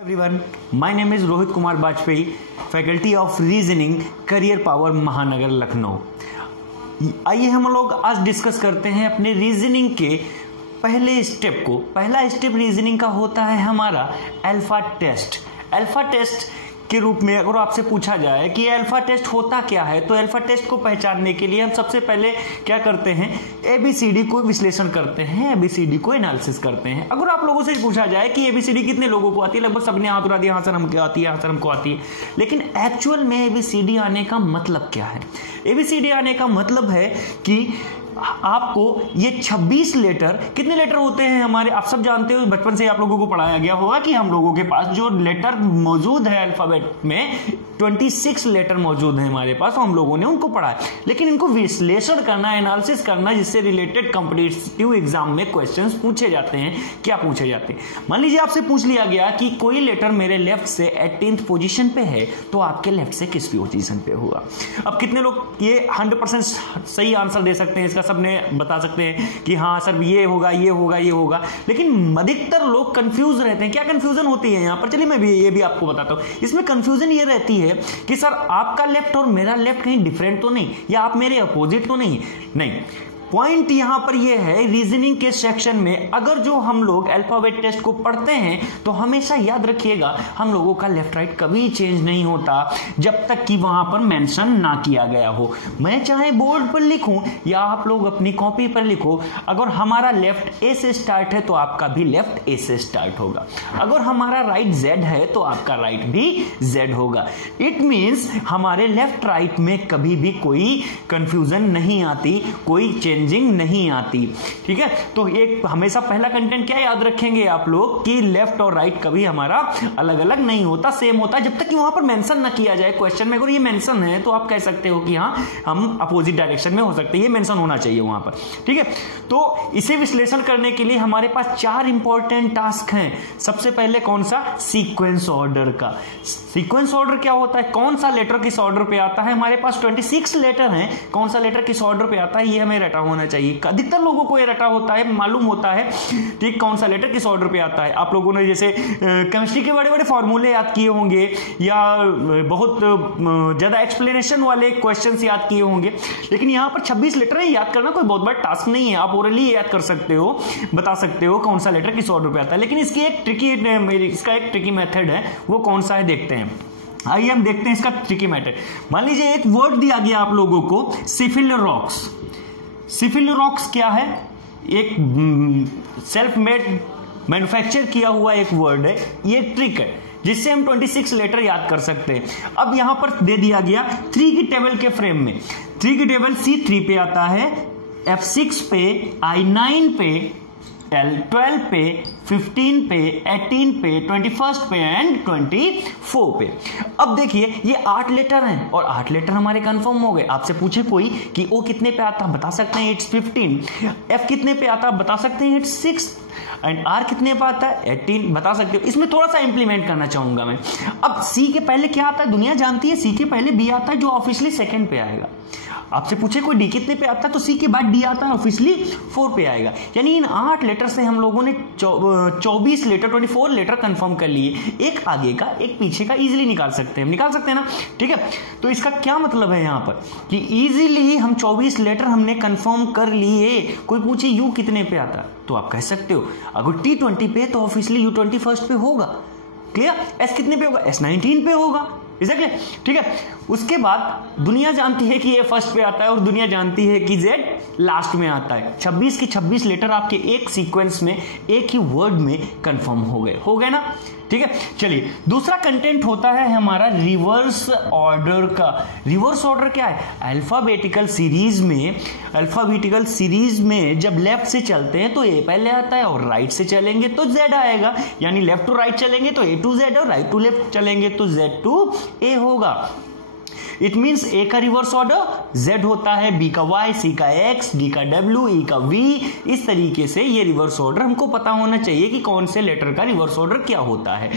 Everyone, my name is Rohit Kumar Bajpai, faculty of reasoning, Career Power, Mahanagar, Lucknow. आइए हम लोग आज डिस्कस करते हैं अपने रीजनिंग के पहले स्टेप को। पहला स्टेप रीजनिंग का होता है हमारा अल्फा टेस्ट। अल्फा टेस्ट के रूप में अगर आपसे पूछा जाए कि अल्फा टेस्ट होता क्या है, तो अल्फा टेस्ट को पहचानने के लिए हम सबसे पहले क्या करते हैं, एबीसीडी को विश्लेषण करते हैं, एबीसीडी को एनालिसिस करते हैं। अगर आप लोगों से पूछा जाए कि एबीसीडी कितने लोगों को आती है, लगभग सबने हाथ उड़ा दिया, हाँ सर हमको आती है, हाँ सर हमको आती है। लेकिन एक्चुअल में एबीसीडी आने का मतलब क्या है? एबीसीडी आने का मतलब है कि आपको ये 26 लेटर, कितने लेटर होते हैं हमारे, आप सब जानते हो, बचपन से आप लोगों को पढ़ाया गया होगा कि हम लोगों के पास जो लेटर मौजूद है अल्फाबेट में 26 लेटर मौजूद है हमारे पास, हम लोगों ने उनको पढ़ा है। लेकिन इनको विश्लेषण करना, एनालिसिस करना, जिससे रिलेटेड कॉम्पिटिटिव एग्जाम में क्वेश्चंस पूछे जाते हैं। क्या पूछे जाते हैं? मान लीजिए आपसे पूछ लिया गया कि कोई लेटर मेरे लेफ्ट से 18th पोजीशन पे है, तो आपके लेफ्ट से किस पोजीशन पे हुआ? अब कितने लोग ये 100% सही आंसर दे सकते हैं? इसका सबने बता सकते हैं कि हाँ सर ये होगा, ये होगा, ये होगा। लेकिन अधिकतर लोग कंफ्यूज रहते हैं। क्या कंफ्यूजन होती है यहाँ पर? चलिए मैं भी ये भी आपको बताता हूँ। इसमें कंफ्यूजन ये रहती है कि सर आपका लेफ्ट और मेरा लेफ्ट कहीं डिफरेंट तो नहीं, या आप मेरे अपोजिट तो नहीं। पॉइंट यहां पर यह है, रीजनिंग के सेक्शन में अगर जो हम लोग अल्फाबेट टेस्ट को पढ़ते हैं तो हमेशा याद रखिएगा, हम लोगों का लेफ्ट राइट कभी चेंज नहीं होता जब तक कि वहां पर मेंशन ना किया गया हो। मैं चाहे बोर्ड पर लिखूं या आप लोग अपनी कॉपी पर लिखो, अगर हमारा लेफ्ट ए से स्टार्ट है तो आपका भी लेफ्ट ए से स्टार्ट होगा। अगर हमारा राइट जेड है तो आपका राइट भी जेड होगा। इट मीन्स हमारे लेफ्ट राइट में कभी भी कोई कंफ्यूजन नहीं आती, कोई चेंजिंग नहीं आती। ठीक है, तो एक हमेशा पहला कंटेंट क्या याद रखेंगे आप लोग कि लेफ्ट और राइट कभी हमारा अलग अलग नहीं होता, सेम होता है, जब तक कि वहां पर मेंशन ना किया जाए क्वेश्चन में। अगर ये मेंशन है तो आप कह सकते हो कि हाँ हम अपोजिट डायरेक्शन में हो सकते हैं, ये मेंशन होना चाहिए वहां पर। ठीक है, तो इसे विश्लेषण करने के लिए हमारे पास 4 इंपॉर्टेंट टास्क हैं। सबसे पहले कौन सा? सीक्वेंस ऑर्डर का। सीक्वेंस ऑर्डर क्या होता है? कौन सा लेटर किस ऑर्डर पे आता है? हमारे पास 26 लेटर हैं, कौन सा लेटर किस ऑर्डर पे आता है ये हमें रटा होना चाहिए। अधिकतर लोगों को ये रटा होता है, मालूम होता है कि कौन सा लेटर किस ऑर्डर पे आता है। आप लोगों ने जैसे केमिस्ट्री के बड़े बड़े फॉर्मूले याद किए होंगे या बहुत ज्यादा एक्सप्लेनेशन वाले क्वेश्चंस याद किए होंगे, लेकिन यहां पर 26 लेटर है, याद करना कोई बहुत बड़ा टास्क नहीं है। आप ओरली याद कर सकते हो, बता सकते हो कौन सा लेटर किस ऑर्डर पे आता है। लेकिन इसकी एक ट्रिकी मेथड है, वो कौन सा है देखते हैं। आइए हम देखते हैं इसका ट्रिकी मेथड। मान लीजिए एक वर्ड दिया गया आप लोगों को, सिफिलोरॉक्स। सिफिलोरॉक्स क्या है? एक सेल्फ मेड मैन्युफैक्चर किया हुआ एक वर्ड है। ये ट्रिक है जिससे हम 26 लेटर याद कर सकते हैं। अब यहां पर दे दिया गया 3 की टेबल के फ्रेम में। 3 की टेबल C3 पे आता है, F6 पे, I9 पे, L12 पे, 15 पे, 18 पे, 21 पे एंड 24 पे। अब देखिए ये 8 लेटर हैं और 8 लेटर हमारे कंफर्म हो गए। आपसे पूछे कोई कि O कितने पे आता, बता सकते हैं इट्स 15। F कितने पे आता, बता सकते हैं इट्स 6। एंड R कितने पे आता है, 18, बता सकते हो। इसमें थोड़ा सा इंप्लीमेंट करना चाहूंगा मैं। अब C के पहले क्या आता है, दुनिया जानती है, C के पहले B आता है जो ऑफिशियली सेकंड पे आएगा। आपसे पूछे कोई D कितने पे आता है, तो C के बाद D आता है, ऑफिशियली 4 पे आएगा। यानी इन 8 लेटर से हम लोगों ने 24 लेटर, 24 लेटर कंफर्म कर लिए। एक आगे का एक पीछे का इजीली निकाल सकते हैं, ना? ठीक है, तो इसका क्या मतलब है यहाँ पर कि इजीली हम 24 लेटर हमने कंफर्म कर लिए। कोई पूछे U कितने पे आता है, तो आप कह सकते हो अगर T20 पे तो ऑफिशियली U 21st पे होगा। क्लियर? S कितने पे होगा, S 19 पे होगा। एग्जैक्टली, ठीक है। उसके बाद दुनिया जानती है कि ये फर्स्ट पे आता है और दुनिया जानती है कि Z लास्ट में आता है। 26 की 26 लेटर आपके एक सीक्वेंस में, एक ही वर्ड में कंफर्म हो गए ना? ठीक है, चलिए दूसरा कंटेंट होता है हमारा रिवर्स ऑर्डर का। रिवर्स ऑर्डर क्या है? अल्फाबेटिकल सीरीज में जब लेफ्ट से चलते हैं तो A पहले आता है और राइट से चलेंगे तो Z आएगा। यानी लेफ्ट टू राइट चलेंगे तो A टू Z और राइट टू लेफ्ट चलेंगे तो Z टू A होगा। इट मीन्स ए का रिवर्स ऑर्डर Z होता है, B का Y, C का X, D का W, E का V। इस तरीके से ये रिवर्स ऑर्डर हमको पता होना चाहिए कि कौन से लेटर का रिवर्स ऑर्डर क्या होता है।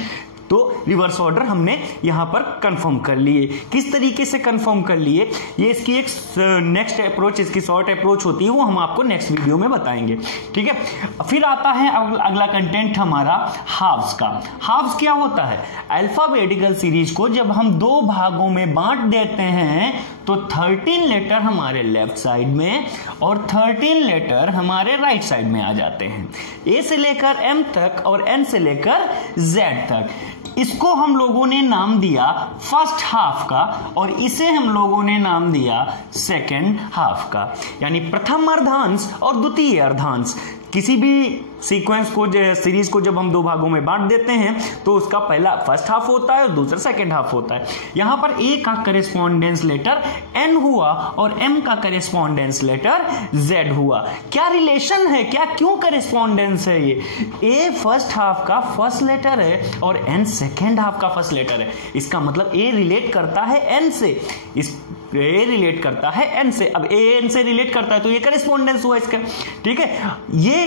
तो रिवर्स ऑर्डर हमने यहां पर कंफर्म कर लिए। किस तरीके से कंफर्म कर लिए, ये इसकी एक नेक्स्ट अप्रोच, इसकी शॉर्ट अप्रोच होती है, वो हम आपको नेक्स्ट वीडियो में बताएंगे। ठीक है, फिर आता है अगला कंटेंट हमारा हाफ्स का। हाफ्स क्या होता है? अल्फाबेटिकल सीरीज को जब हम दो भागों में बांट देते हैं तो 13 लेटर हमारे लेफ्ट साइड में और 13 लेटर हमारे राइट साइड में आ जाते हैं, ए से लेकर एम तक और एन से लेकर जेड तक। इसको हम लोगों ने नाम दिया फर्स्ट हाफ का और इसे हम लोगों ने नाम दिया सेकेंड हाफ का, यानी प्रथम अर्धांश और द्वितीय अर्धांश। किसी भी सीक्वेंस को, सीरीज को जब हम दो भागों में बांट देते हैं तो उसका पहला फर्स्ट हाफ होता है और दूसरा सेकंड हाफ होता है। यहां पर ए का करेस्पॉन्डेंस लेटर एन हुआ और एम का करेस्पॉन्डेंस लेटर जेड हुआ। क्या रिलेशन है, क्या क्यों करेस्पॉन्डेंस है? ये ए फर्स्ट हाफ का फर्स्ट लेटर है और एन सेकेंड हाफ का फर्स्ट लेटर है। इसका मतलब ए रिलेट करता है एन से, ए रिलेट करता है एन से। अब ए एन से रिलेट करता है तो ये करेस्पॉन्डेंस हुआ इसका। ठीक है, ये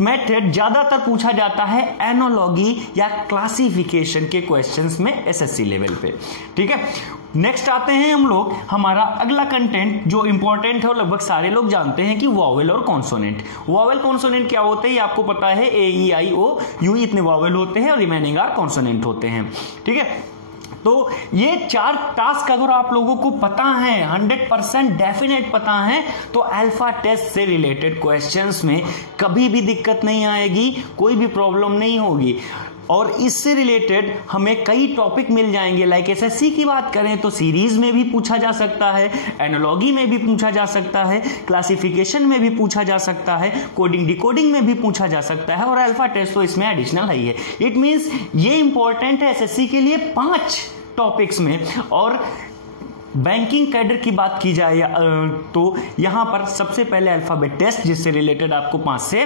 मेथड ज्यादातर पूछा जाता है एनोलॉजी या क्लासिफिकेशन के क्वेश्चंस में एसएससी लेवल पे। ठीक है, नेक्स्ट आते हैं हम लोग, हमारा अगला कंटेंट जो इंपॉर्टेंट है और लगभग सारे लोग जानते हैं कि वॉवेल और कॉन्सोनेंट। वॉवेल कॉन्सोनेंट क्या होते हैं ये आपको पता है, ए ई आई ओ यू इतने वॉवेल होते हैं और रिमेनिंग आर कॉन्सोनेंट होते हैं। ठीक है, तो ये 4 टास्क अगर आप लोगों को पता है, 100% डेफिनेट पता है, तो अल्फा टेस्ट से रिलेटेड क्वेश्चंस में कभी भी दिक्कत नहीं आएगी, कोई भी प्रॉब्लम नहीं होगी। और इससे रिलेटेड हमें कई टॉपिक मिल जाएंगे। लाइक एसएससी की बात करें तो सीरीज में भी पूछा जा सकता है, एनालॉजी में भी पूछा जा सकता है, क्लासिफिकेशन में भी पूछा जा सकता है, कोडिंग डिकोडिंग में भी पूछा जा सकता है और अल्फा टेस्ट तो इसमें एडिशनल ही है। इट मींस ये इंपॉर्टेंट है एसएससी के लिए 5 टॉपिक्स में। और बैंकिंग कैडर की बात की जाए तो यहां पर सबसे पहले अल्फाबेट टेस्ट, जिससे रिलेटेड आपको 5 से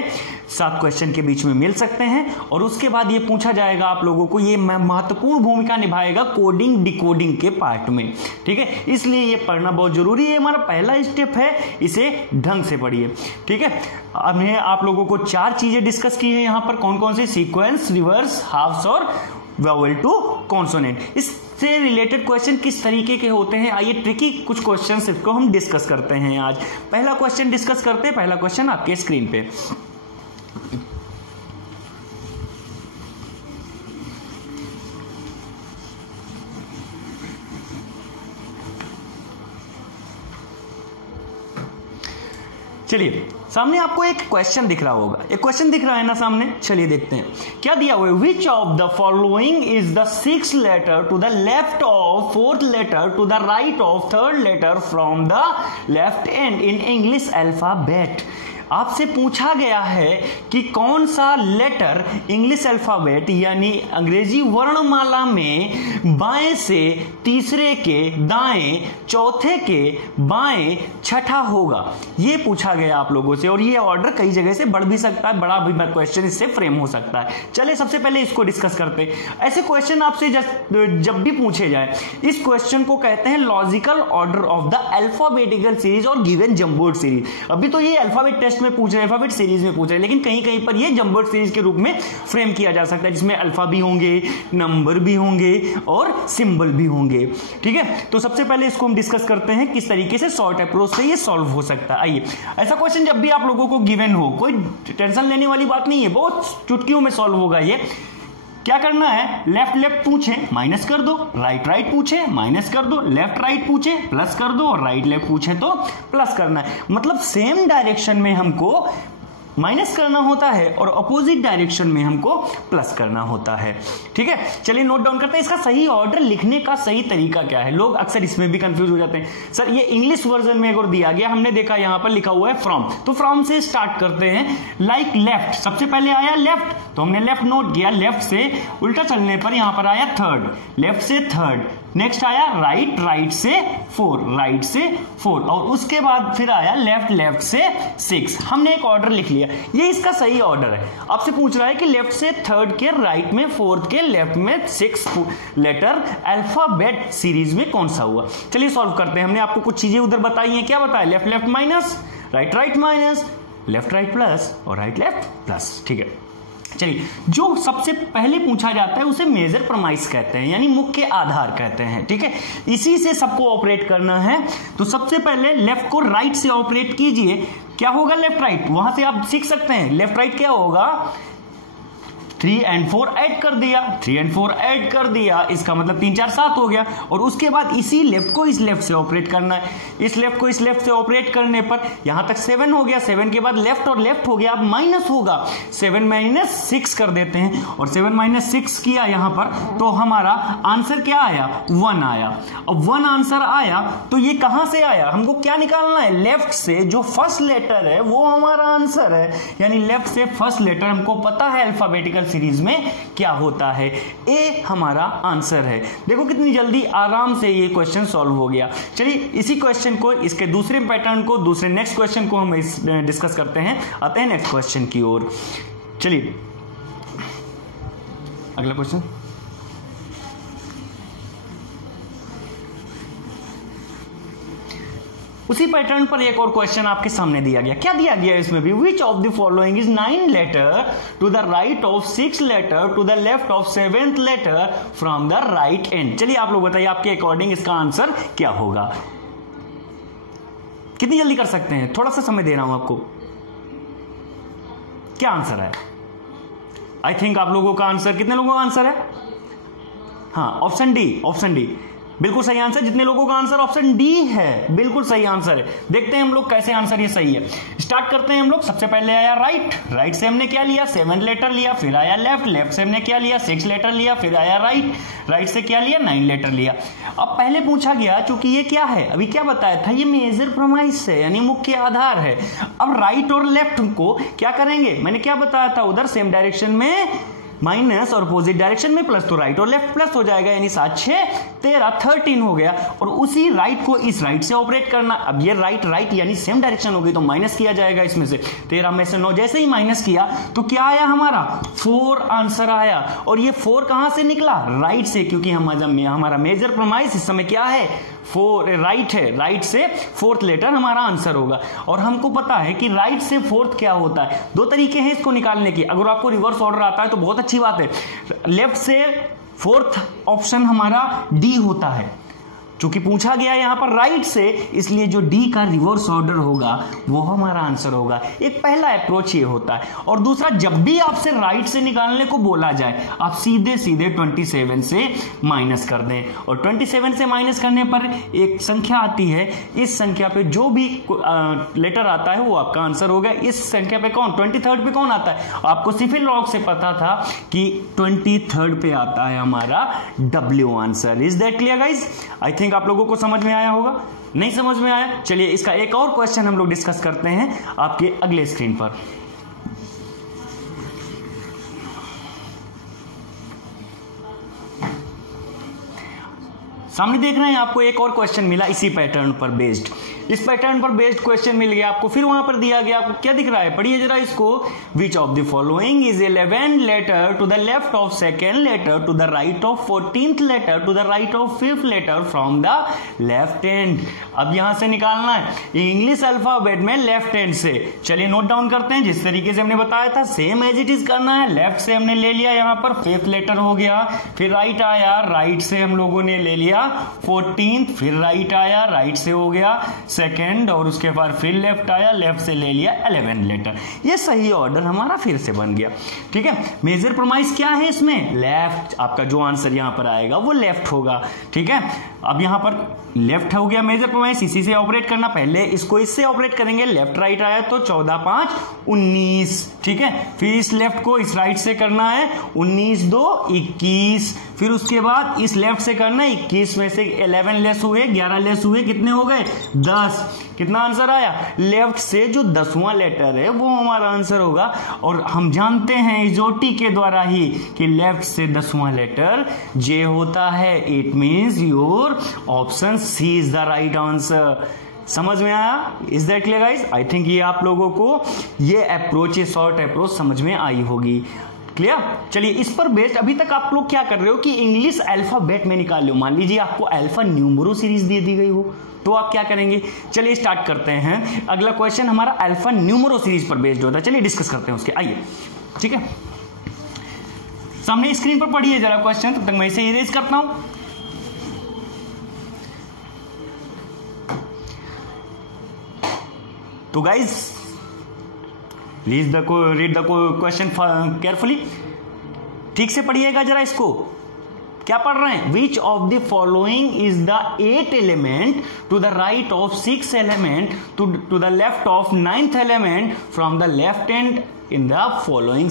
7 क्वेश्चन के बीच में मिल सकते हैं। और उसके बाद ये पूछा जाएगा आप लोगों को, ये महत्वपूर्ण भूमिका निभाएगा कोडिंग डिकोडिंग के पार्ट में। ठीक है, इसलिए ये पढ़ना बहुत जरूरी है, हमारा पहला स्टेप है, इसे ढंग से पढ़िए। ठीक है, हमने आप लोगों को 4 चीजें डिस्कस की है यहां पर, कौन कौन सी? सीक्वेंस, रिवर्स, हाफ्स और वोवेल टू कॉन्सोनेंट। इससे रिलेटेड क्वेश्चन किस तरीके के होते हैं, आइए ट्रिकी कुछ क्वेश्चंस इसको हम डिस्कस करते हैं आज। पहला क्वेश्चन डिस्कस करते हैं, पहला क्वेश्चन आपके स्क्रीन पे। चलिए, सामने आपको एक क्वेश्चन दिख रहा होगा, एक क्वेश्चन दिख रहा है ना सामने, चलिए देखते हैं क्या दिया हुआ है। Which of the following is the 6th letter to the left of 4th letter to the right of 3rd letter from the left end in English alphabet. आपसे पूछा गया है कि कौन सा लेटर इंग्लिश अल्फाबेट यानी अंग्रेजी वर्णमाला में बाएं से तीसरे के दाएं, चौथे के बाएं, छठा होगा, ये पूछा गया आप लोगों से। और ये ऑर्डर कई जगह से बढ़ भी सकता है, बड़ा भी क्वेश्चन इससे फ्रेम हो सकता है। चलिए सबसे पहले इसको डिस्कस करते हैं। ऐसे क्वेश्चन आपसे जब भी पूछे जाए, इस क्वेश्चन को कहते हैं logical order of the alphabetical series और गिवन जंबोर्ड सीरीज। अभी तो ये अल्फाबेट टेस्ट में पूछ रहे हैं, अल्फाबेट सीरीज में पूछ रहे हैं, लेकिन कहीं कहीं पर ये जंबोर्ड सीरीज के रूप में फ्रेम किया जा सकता है, जिसमें अल्फा भी होंगे, नंबर भी होंगे और सिंबल भी होंगे। ठीक है, तो सबसे पहले इसको हम डिस्कस करते हैं किस तरीके से शॉर्ट अप्रोच से ये सॉल्व हो सकता है। आइए, ऐसा क्वेश्चन जब भी आप लोगों को गिवन हो, कोई टेंशन लेने वाली बात नहीं है, बहुत चुटकियों में सॉल्व होगा ये। क्या करना है, लेफ्ट लेफ्ट पूछे माइनस कर दो, राइट राइट पूछे माइनस कर दो, लेफ्ट राइट पूछे प्लस कर दो और राइट लेफ्ट पूछे तो प्लस करना है। मतलब सेम डायरेक्शन में हमको माइनस करना होता है और अपोजिट डायरेक्शन में हमको प्लस करना होता है। ठीक है, चलिए नोट डाउन करते हैं। इसका सही ऑर्डर लिखने का सही तरीका क्या है, लोग अक्सर इसमें भी कंफ्यूज हो जाते हैं। सर ये इंग्लिश वर्जन में अगर दिया गया, हमने देखा यहां पर लिखा हुआ है फ्रॉम, तो फ्रॉम से स्टार्ट करते हैं। लाइक लेफ्ट, सबसे पहले आया लेफ्ट, तो हमने लेफ्ट नोट किया, लेफ्ट से उल्टा चलने पर यहां पर आया थर्ड, लेफ्ट से थर्ड, नेक्स्ट आया राइट, राइट से 4, राइट से 4, और उसके बाद फिर आया लेफ्ट, लेफ्ट से 6। हमने एक ऑर्डर लिख लिया, ये इसका सही ऑर्डर है। आपसे पूछ रहा है कि लेफ्ट से थर्ड के राइट में, फोर्थ के लेफ्ट में 6 लेटर अल्फाबेट सीरीज में कौन सा हुआ। चलिए सॉल्व करते हैं। हमने आपको कुछ चीजें उधर बताई हैं, क्या बताया, left left minus, right right minus, left right plus और राइट लेफ्ट प्लस। ठीक है, चलिए, जो सबसे पहले पूछा जाता है उसे मेजर प्रमाइस कहते हैं, यानी मुख्य आधार कहते हैं। ठीक है, इसी से सबको ऑपरेट करना है। तो सबसे पहले लेफ्ट को राइट से ऑपरेट कीजिए। क्या होगा लेफ्ट राइट, वहां से आप सीख सकते हैं। लेफ्ट राइट क्या होगा, 3 and 4 ऐड कर दिया, 3 and 4 ऐड कर दिया, इसका मतलब 3 4 7 हो गया। और उसके बाद इसी लेफ्ट को इस लेफ्ट से ऑपरेट करना है। इस लेफ्ट को इस लेफ्ट से ऑपरेट करने पर यहां तक 7 हो गया, 7 के बाद लेफ्ट और लेफ्ट हो गया, अब माइनस होगा, 7 - 6 कर देते हैं। और 7 - 6 किया यहां पर, तो हमारा आंसर क्या आया, 1 आया। अब 1 आंसर आया, तो ये कहां से आया, हमको क्या निकालना है, लेफ्ट से जो फर्स्ट लेटर है वो हमारा आंसर है। यानी लेफ्ट से फर्स्ट लेटर हमको पता है अल्फाबेटिकल सीरीज में क्या होता है, ए हमारा आंसर है। देखो कितनी जल्दी आराम से ये क्वेश्चन सॉल्व हो गया। चलिए इसी क्वेश्चन को, इसके दूसरे पैटर्न को, दूसरे नेक्स्ट क्वेश्चन को हम डिस्कस करते हैं। आते हैं नेक्स्ट क्वेश्चन की ओर। चलिए अगला क्वेश्चन, उसी पैटर्न पर एक और क्वेश्चन आपके सामने दिया गया। क्या दिया गया इसमें भी, which of the following is 9 letter to the right of 6 letter to the left of 7th letter from the right end. चलिए आप लोग बताइए आपके अकॉर्डिंग इसका आंसर क्या होगा। कितनी जल्दी कर सकते हैं, थोड़ा सा समय दे रहा हूं आपको। क्या आंसर है, आई थिंक आप लोगों का आंसर, कितने लोगों का आंसर है, हाँ ऑप्शन डी, ऑप्शन डी बिल्कुल सही आंसर। जितने लोगों का आंसर ऑप्शन डी है बिल्कुल सही आंसर है। देखते हैं हम लोग कैसे आंसर ये सही है। स्टार्ट करते हैं हम लोग। सबसे पहले आया राइट, राइट से हमने क्या लिया, 7 लेटर लिया। फिर आया लेफ्ट, लेफ्ट से हमने क्या लिया, 6 लेटर लिया। फिर आया राइट, राइट से क्या लिया, 9 लेटर लिया। अब पहले पूछा गया, चूंकि ये क्या है, अभी क्या बताया था, ये मेजर प्रमाइस है, यानी मुख्य आधार है। अब राइट और लेफ्ट को क्या करेंगे, मैंने क्या बताया था, उधर सेम डायरेक्शन में माइनस और अपोजिट डायरेक्शन में प्लस, तो राइट और लेफ्ट प्लस हो जाएगा, यानी 7 6 13 13 हो गया। और उसी राइट को इस राइट से ऑपरेट करना। अब ये राइट राइट यानी सेम डायरेक्शन हो गई, तो माइनस किया जाएगा इसमें से। 13 में से 9 जैसे ही माइनस किया तो क्या आया हमारा, 4 आंसर आया। और ये 4 कहां से निकला, राइट से, क्योंकि हमारा मेजर प्रमाइस इस समय क्या है, 4 राइट है, राइट से 4th लेटर हमारा आंसर होगा। और हमको पता है कि राइट से 4th क्या होता है, 2 तरीके हैं इसको निकालने की। अगर आपको रिवर्स ऑर्डर आता है तो बहुत अच्छी बात है। लेफ्ट से 4th ऑप्शन हमारा डी होता है, चूंकि पूछा गया यहां पर राइट से, इसलिए जो डी का रिवर्स ऑर्डर होगा वो हमारा आंसर होगा। एक पहला अप्रोच ये होता है। और दूसरा, जब भी आपसे राइट से निकालने को बोला जाए, आप सीधे सीधे 27 से माइनस कर दें। और 27 से माइनस करने पर एक संख्या आती है, इस संख्या पे जो भी लेटर आता है वो आपका आंसर होगा। इस संख्या पे कौन, 23rd पे कौन आता है, आपको सिविल लॉग से पता था कि 23rd पे आता है हमारा W answer. Is that clear guys? I think आप लोगों को समझ में आया होगा। नहीं समझ में आया, चलिए इसका एक और क्वेश्चन हम लोग डिस्कस करते हैं आपके अगले स्क्रीन पर। सामने देख रहे हैं आपको एक और क्वेश्चन मिला इसी पैटर्न पर बेस्ड। इस पैटर्न पर बेस्ड क्वेश्चन मिल गया आपको। फिर वहां पर दिया गया, आपको क्या दिख रहा है, पढ़िए जरा इसको। Which of the following is 11 letter to the left of 2nd letter to the right of 14th letter to the right of 5th letter from the left hand. अब यहां से निकालना है इंग्लिश अल्फाबेट में लेफ्ट हैंड से। चलिए note down करते हैं, जिस तरीके से हमने बताया था सेम एज इट इज करना है। लेफ्ट से हमने ले लिया, यहां पर 5th लेटर हो गया। फिर राइट आया, राइट से हम लोगों ने ले लिया 14th। फिर राइट आया, राइट से हो गया 2nd। और उसके बाद फिर लेफ्ट आया, लेफ्ट से ले लिया 11 लेटर। ये सही ऑर्डर हमारा फिर से बन गया। ठीक है, मेजर प्रमाइस क्या है इसमें, लेफ्ट। आपका जो आंसर यहां पर आएगा वो लेफ्ट होगा। ठीक है, अब यहां पर लेफ्ट हो गया मेजर प्रमाइस, इसी से ऑपरेट करना। पहले इसको इससे ऑपरेट करेंगे, लेफ्ट राइट आया तो 14 5 19। ठीक है, फिर इस लेफ्ट को इस राइट से करना है, 19 2 21। फिर उसके बाद इस लेफ्ट से करना है, 21 में से 11 लेस हुए, 11 लेस हुए, कितने हो गए 10। कितना आंसर आया, लेफ्ट से जो 10वां लेटर है वो हमारा आंसर होगा। और हम जानते हैं इजोटी के द्वारा ही कि लेफ्ट से 10वां लेटर जे होता है। It means your option C is the right answer. समझ में आया? Is that clear guys? I think ये आप लोगों को ये अप्रोच, ये शॉर्ट अप्रोच समझ में आई होगी। क्लियर? चलिए इस पर बेस्ड अभी तक आप लोग क्या कर रहे हो कि इंग्लिश अल्फाबेट में निकाल लो। मान लीजिए आपको अल्फा न्यूमरो सीरीज दे दी गई हो तो आप क्या करेंगे। चलिए स्टार्ट करते हैं। अगला क्वेश्चन हमारा अल्फा न्यूमरो सीरीज पर बेस्ड होता है। चलिए डिस्कस करते हैं उसके, आइए। ठीक है, सामने स्क्रीन पर पढ़िए जरा क्वेश्चन, तब तक मैं इसे इरेज करता हूं। तो guys read the question carefully, ठीक से पढ़िएगा जरा इसको। क्या पढ़ रहे हैं? Which of the following is the 8 element to the right of 6 element to the left of 9th element from the left hand in the following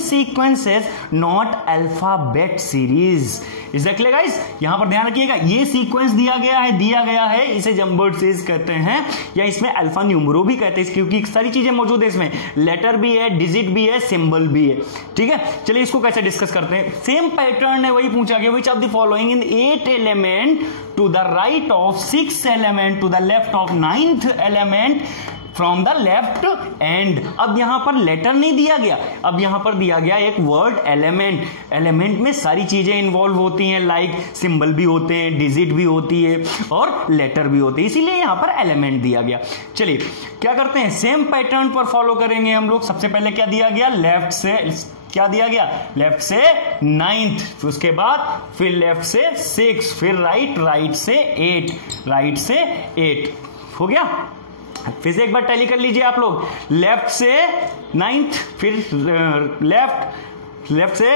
sequences not alphabet series। exactly guys, यहां पर ध्यान रखिएगा, ये sequence दिया गया है, इसे जंबर्ड series कहते हैं या इसमें अल्फा न्यूमरो भी कहते हैं, क्योंकि सारी चीजें मौजूद है इसमें, लेटर भी है, डिजिट भी है, सिंबल भी है। ठीक है, चलिए इसको कैसे डिस्कस करते हैं। सेम पैटर्न है, वही पूछा गया, which of the following in 8 element to the right of 6 element to the left of 9th element from the left end. अब यहां पर लेटर नहीं दिया गया, अब यहां पर दिया गया एक वर्ड एलिमेंट। एलिमेंट में सारी चीजें इन्वॉल्व होती हैं, लाइक सिंबल भी होते हैं, डिजिट भी होती है और लेटर भी होती है, इसीलिए यहां पर एलिमेंट दिया गया। चलिए क्या करते हैं, सेम पैटर्न पर फॉलो करेंगे हम लोग। सबसे पहले क्या दिया गया, लेफ्ट से क्या दिया गया, लेफ्ट से 9th, उसके बाद फिर लेफ्ट से 6, फिर राइट से 8, राइट से 8 हो गया। फिर से एक बार टैली कर लीजिए आप लोग, लेफ्ट से 9th, फिर लेफ्ट से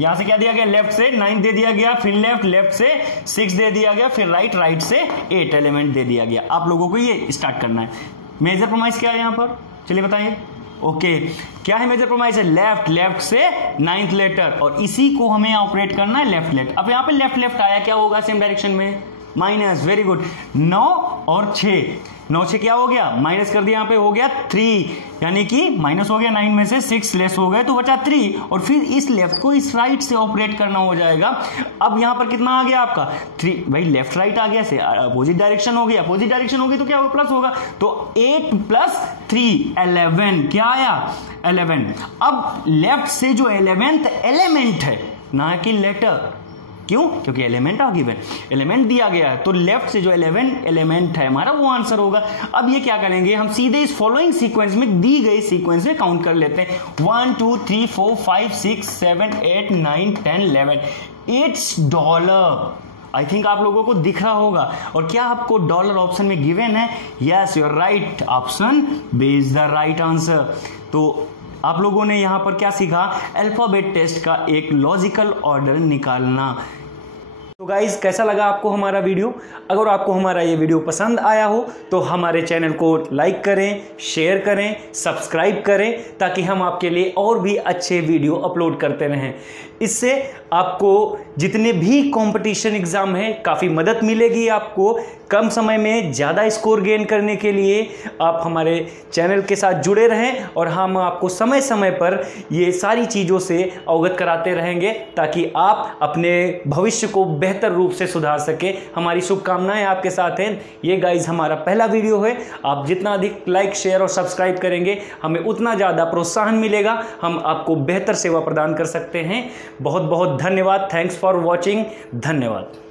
यहां से क्या दिया गया, लेफ्ट से 9 दे दिया गया, फिर लेफ्ट से 6 दे दिया गया, फिर राइट से 8 एलिमेंट दे दिया गया। आप लोगों को ये स्टार्ट करना है। मेजर प्रोमाइज क्या है यहां पर, चलिए बताइए। ओके, क्या है मेजर प्रोमाइज है, लेफ्ट से 9th लेटर, और इसी को हमें ऑपरेट करना है लेफ्ट। अब यहां पे लेफ्ट आया, क्या होगा सेम डायरेक्शन में, माइनस। वेरी गुड, 9 और 6, 9 से क्या हो गया, माइनस कर दिया, यहां पे हो गया 3, यानी कि माइनस हो गया 9 में से 6 लेस हो गए तो बचा 3, और फिर इस लेफ्ट को इस राइट से ऑपरेट करना हो जाएगा। अब यहां पर कितना आ गया आपका 3, भाई लेफ्ट राइट आ गया, से अपोजिट डायरेक्शन हो गया, अपोजिट डायरेक्शन होगी तो क्या होगा, प्लस होगा, तो 8 + 3 11, क्या आया 11। अब लेफ्ट से जो 11th एलिमेंट है, ना कि लेटर, क्यों, क्योंकि एलिमेंट आ गिवन, एलिमेंट दिया गया है, तो लेफ्ट से जो 11 एलिमेंट है हमारा वो आंसर होगा। अब ये क्या करेंगे, हम सीधे इस फॉलोइंग सीक्वेंस में, दी गई सीक्वेंस में काउंट कर लेते हैं। 1 2 3 4 5 6 7 8 9 10 11, $8। आई थिंक आप लोगों को दिख रहा होगा। और क्या आपको डॉलर ऑप्शन में गिवन है, yes your right option B is the right answer. तो आप लोगों ने यहां पर क्या सीखा, अल्फाबेट टेस्ट का एक लॉजिकल ऑर्डर निकालना। तो गाइज कैसा लगा आपको हमारा वीडियो? अगर आपको हमारा ये वीडियो पसंद आया हो तो हमारे चैनल को लाइक करें, शेयर करें, सब्सक्राइब करें, ताकि हम आपके लिए और भी अच्छे वीडियो अपलोड करते रहें। इससे आपको जितने भी कंपटीशन एग्जाम है काफ़ी मदद मिलेगी। आपको कम समय में ज़्यादा स्कोर गेन करने के लिए आप हमारे चैनल के साथ जुड़े रहें, और हम आपको समय समय पर ये सारी चीज़ों से अवगत कराते रहेंगे, ताकि आप अपने भविष्य को बेहतर रूप से सुधार सके। हमारी शुभकामनाएं आपके साथ हैं। ये गाइज हमारा पहला वीडियो है। आप जितना अधिक लाइक, शेयर और सब्सक्राइब करेंगे, हमें उतना ज़्यादा प्रोत्साहन मिलेगा, हम आपको बेहतर सेवा प्रदान कर सकते हैं। बहुत बहुत धन्यवाद। Thanks for watching. धन्यवाद।